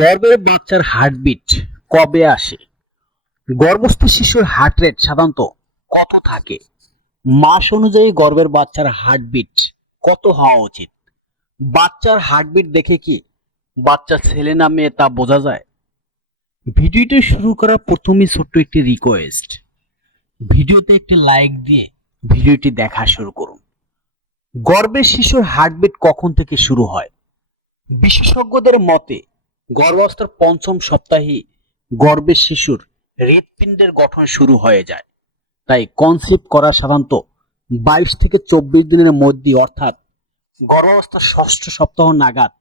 গর্ভের বাচ্চার হার্টবিট কবে আসে? গর্ভস্থ শিশুর হার্ট রেট সাধারণত কত থাকে? মাস অনুযায়ী গর্ভের বাচ্চার হার্টবিট কত হওয়া উচিত? বাচ্চার হার্টবিট দেখে কি বাচ্চা ছেলে না মেয়ে তা বোঝা যায়? ভিডিওটি শুরু করার প্রথমেই ছোট্ট একটি রিকোয়েস্ট ভিডিওতে একটি লাইক দিয়ে ভিডিওটি দেখা শুরু করুন। গর্ভের শিশুর হার্টবিট কখন থেকে শুরু হয়? বিশেষজ্ঞদের মতে গর্ভাবস্থার পঞ্চম সপ্তাহে গর্ভের শিশুর হৃৎপিণ্ডের গঠন শুরু হয়ে যায়। তাই কনসেপ্ট করা সাধারণত বাইশ থেকে চব্বিশ দিনের মধ্যে, অর্থাৎ গর্ভাবস্থার ষষ্ঠ সপ্তাহ নাগাদ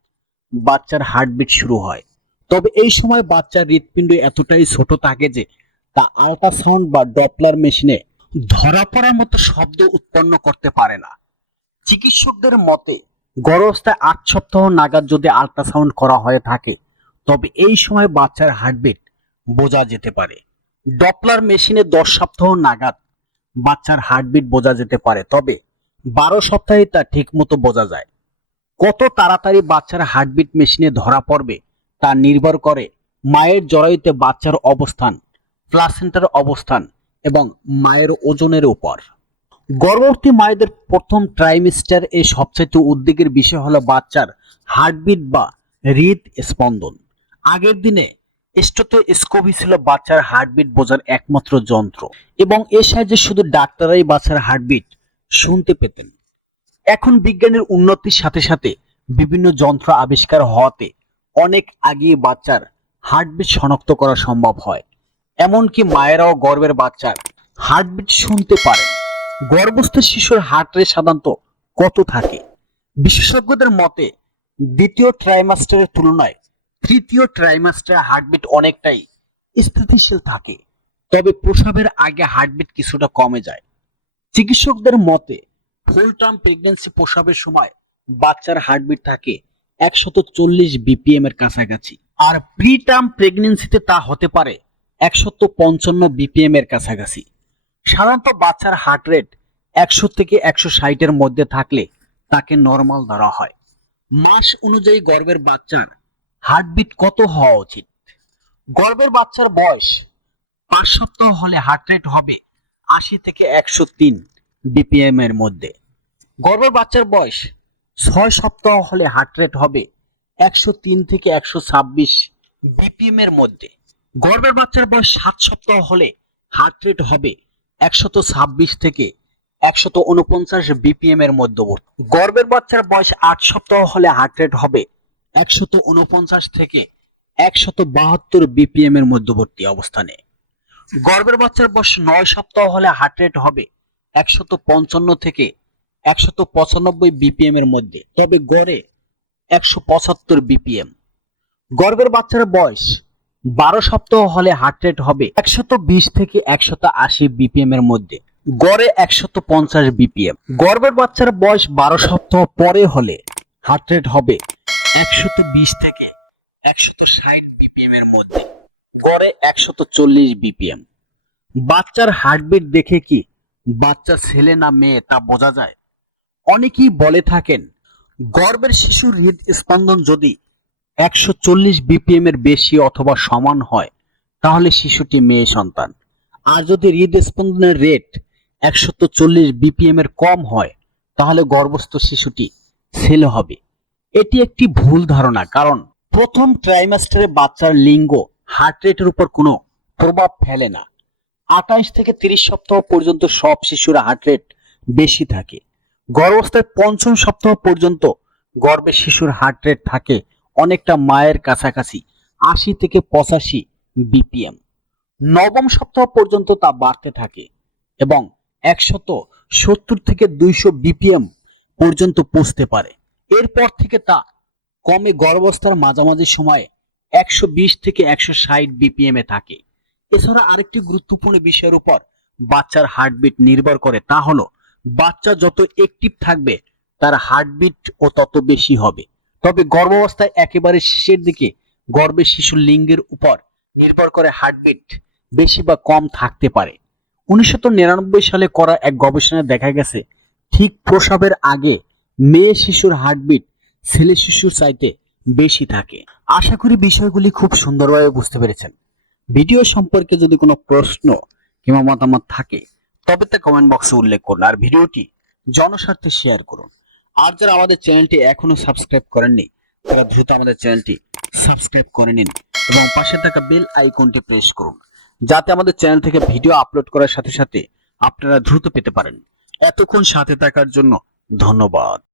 বাচ্চার হার্টবিট শুরু হয়। তবে এই সময় বাচ্চার হৃৎপিণ্ড এতটাই ছোট থাকে যে তা আল্ট্রাসাউন্ড বা ডপলার মেশিনে ধরা পড়ার মতো শব্দ উৎপন্ন করতে পারে না। চিকিৎসকদের মতে, গর্ভাবস্থায় আট সপ্তাহ নাগাদ যদি আল্ট্রাসাউন্ড করা হয়ে থাকে তবে এই সময় বাচ্চার হার্টবিট বোঝা যেতে পারে। ডপলার মেশিনে দশ সপ্তাহ নাগাদ বাচ্চার হার্টবিট বোঝা যেতে পারে, তবে বারো সপ্তাহে তা ঠিকমতো বোঝা যায়। কত তাড়াতাড়ি বাচ্চার হার্টবিট মেশিনে ধরা পড়বে, তা নির্ভর করে মায়ের জরায়ুতে বাচ্চার অবস্থান প্লাসেন্টার অবস্থান এবং মায়ের ওজনের উপর। গর্ভবতী মায়েদের প্রথম ট্রাইমিস্টার এ সবচেয়ে উদ্বেগের বিষয় হলো বাচ্চার হার্টবিট বা হৃদ স্পন্দন আগের দিনে স্টোতে স্কোপি ছিল বাচ্চার হার্টবিট বোঝার একমাত্র যন্ত্র এবং এর সাহায্যে শুধু ডাক্তাররাই বাচ্চার হার্টবিট শুনতে পেতেন। এখন বিজ্ঞানের উন্নতির সাথে সাথে বিভিন্ন যন্ত্র আবিষ্কার হওয়াতে অনেক আগিয়ে বাচ্চার হার্টবিট শনাক্ত করা সম্ভব হয়। এমনকি মায়েরাও গর্ভের বাচ্চার হার্টবিট শুনতে পারে গর্ভস্থ শিশুর হার্ট রেট সাধারণত কত থাকে? বিশেষজ্ঞদের মতে দ্বিতীয় ট্রাইমাস্টারের তুলনায় তৃতীয় ট্রাইমাস্টার হার্টবিট অনেকটাই স্থিতিশীল থাকে। তবে প্রসবের আগে হার্টবিট কিছুটা কমে যায়। চিকিৎসকদের মতে ফুল টার্ম প্রেগনেন্সি প্রসবের সময় বাচ্চার হার্টবিট থাকে একশত চল্লিশ বিপিএম এর কাছাকাছি। আর প্রি টার্ম প্রেগনেন্সিতে তা হতে পারে একশত পঞ্চান্ন বিপিএম এর কাছাকাছি। সাধারণত বাচ্চার হার্ট রেট একশো থেকে একশো ষাটের মধ্যে থাকলে তাকে নর্মাল ধরা হয়। মাস অনুযায়ী গর্ভের বাচ্চার হার্টবিট কত হওয়া উচিত? গর্ভের বাচ্চার বয়স পাঁচ সপ্তাহ হলে হার্ট রেট হবে আশি থেকে একশো তিন বিপিএম এর মধ্যে। গর্ভের বাচ্চার বয়স ছয় সপ্তাহ হলে হার্ট রেট হবে একশো তিন থেকে একশো ছাব্বিশ বিপিএম এর মধ্যে। গর্ভের বাচ্চার বয়স সাত সপ্তাহ হলে হার্ট রেট হবে একশত ছাব্বিশ থেকে একশত উনপঞ্চাশ বিপিএম এর মধ্যবর্তী। গর্ভের বাচ্চার বয়স আট সপ্তাহ হলে হার্ট রেট হবে একশত উনপঞ্চাশ থেকে একশত বাহাত্তর বিপিএম এর মধ্যবর্তী অবস্থানে। গর্ভের বাচ্চার বয়স নয় সপ্তাহ হলে হার্ট রেট হবে একশত পঞ্চান্ন থেকে একশত পঁচানব্বই বিপিএম এর মধ্যে। তবে গড়ে একশো পঁচাত্তর বিপিএম গর্ভের বাচ্চার বয়স বারো সপ্তাহ হলে হার্ট রেট হবে একশত বিশ থেকে একশত আশি বিপিএম এর মধ্যে। গড়ে একশত পঞ্চাশ বিপিএম গর্ভের বাচ্চার বয়স বারো সপ্তাহ পরে হলে হার্ট রেট হবে একশত বিশ থেকে একশত ষাট বিপিএম এর মধ্যে। গড়ে একশত চল্লিশ বিপিএম বাচ্চার হার্টবিট দেখে কি বাচ্চা ছেলে না মেয়ে তা বোঝা যায়? অনেকেই বলে থাকেন গর্ভের শিশুর হৃদ স্পন্দন যদি একশো চল্লিশ বিপিএম এর বেশি অথবা সমান হয়, তাহলে শিশুটি মেয়ে সন্তান। আর যদি হৃদ স্পন্দনের রেট একশত চল্লিশ বিপিএম এর কম হয়, তাহলে গর্ভস্থ শিশুটি ছেলে হবে। এটি একটি ভুল ধারণা, কারণ প্রথম ট্রাইমাস্টারে বাচ্চার লিঙ্গ হার্ট রেটের উপর কোনো প্রভাব ফেলে না। আঠাইশ থেকে তিরিশ সপ্তাহ পর্যন্ত সব শিশুর হার্ট রেট বেশি থাকে। গর্ভাবস্থায় পঞ্চম সপ্তাহ পর্যন্ত গর্ভে শিশুর হার্ট রেট থাকে অনেকটা মায়ের কাছাকাছি, আশি থেকে পঁচাশি বিপিএম নবম সপ্তাহ পর্যন্ত তা বাড়তে থাকে এবং একশত সত্তর থেকে দুইশো বিপিএম পর্যন্ত পৌঁছতে পারে। এরপর থেকে তা কমে গর্ভাবস্থার মাঝামাঝি সময়ে একশো বিশ থেকে একশো ষাট বিপিএম এ থাকে। এছাড়া আরেকটি গুরুত্বপূর্ণ বিষয়ের উপর বাচ্চার হার্টবিট নির্ভর করে তা হলো, বাচ্চা যত অ্যাক্টিভ থাকবে, তার হার্টবিট ও তত বেশি হবে। তবে গর্ভাবস্থায় একেবারে শেষের দিকে গর্ভের শিশুর লিঙ্গের উপর নির্ভর করে হার্টবিট বেশি বা কম থাকতে পারে। উনিশশো নিরানব্বই সালে করা এক গবেষণায় দেখা গেছে, ঠিক প্রসবের আগে মেয়ে শিশুর হার্টবিট ছেলে শিশুর চাইতে বেশি থাকে। আশা করি বিষয়গুলি খুব সুন্দরভাবে বুঝতে পেরেছেন। ভিডিও সম্পর্কে যদি কোনো প্রশ্ন কিংবা মতামত থাকে, তবে তা কমেন্ট বক্সে উল্লেখ করুন। আর ভিডিওটি জনস্বার্থে শেয়ার করুন। আর যারা আমাদের চ্যানেলটি এখনও সাবস্ক্রাইব করেননি, তারা দ্রুত আমাদের চ্যানেলটি সাবস্ক্রাইব করে নিন এবং পাশে থাকা বেল আইকনটি প্রেস করুন, যাতে আমাদের চ্যানেল থেকে ভিডিও আপলোড করার সাথে সাথে আপনারা দ্রুত পেতে পারেন। এতক্ষণ সাথে থাকার জন্য ধন্যবাদ।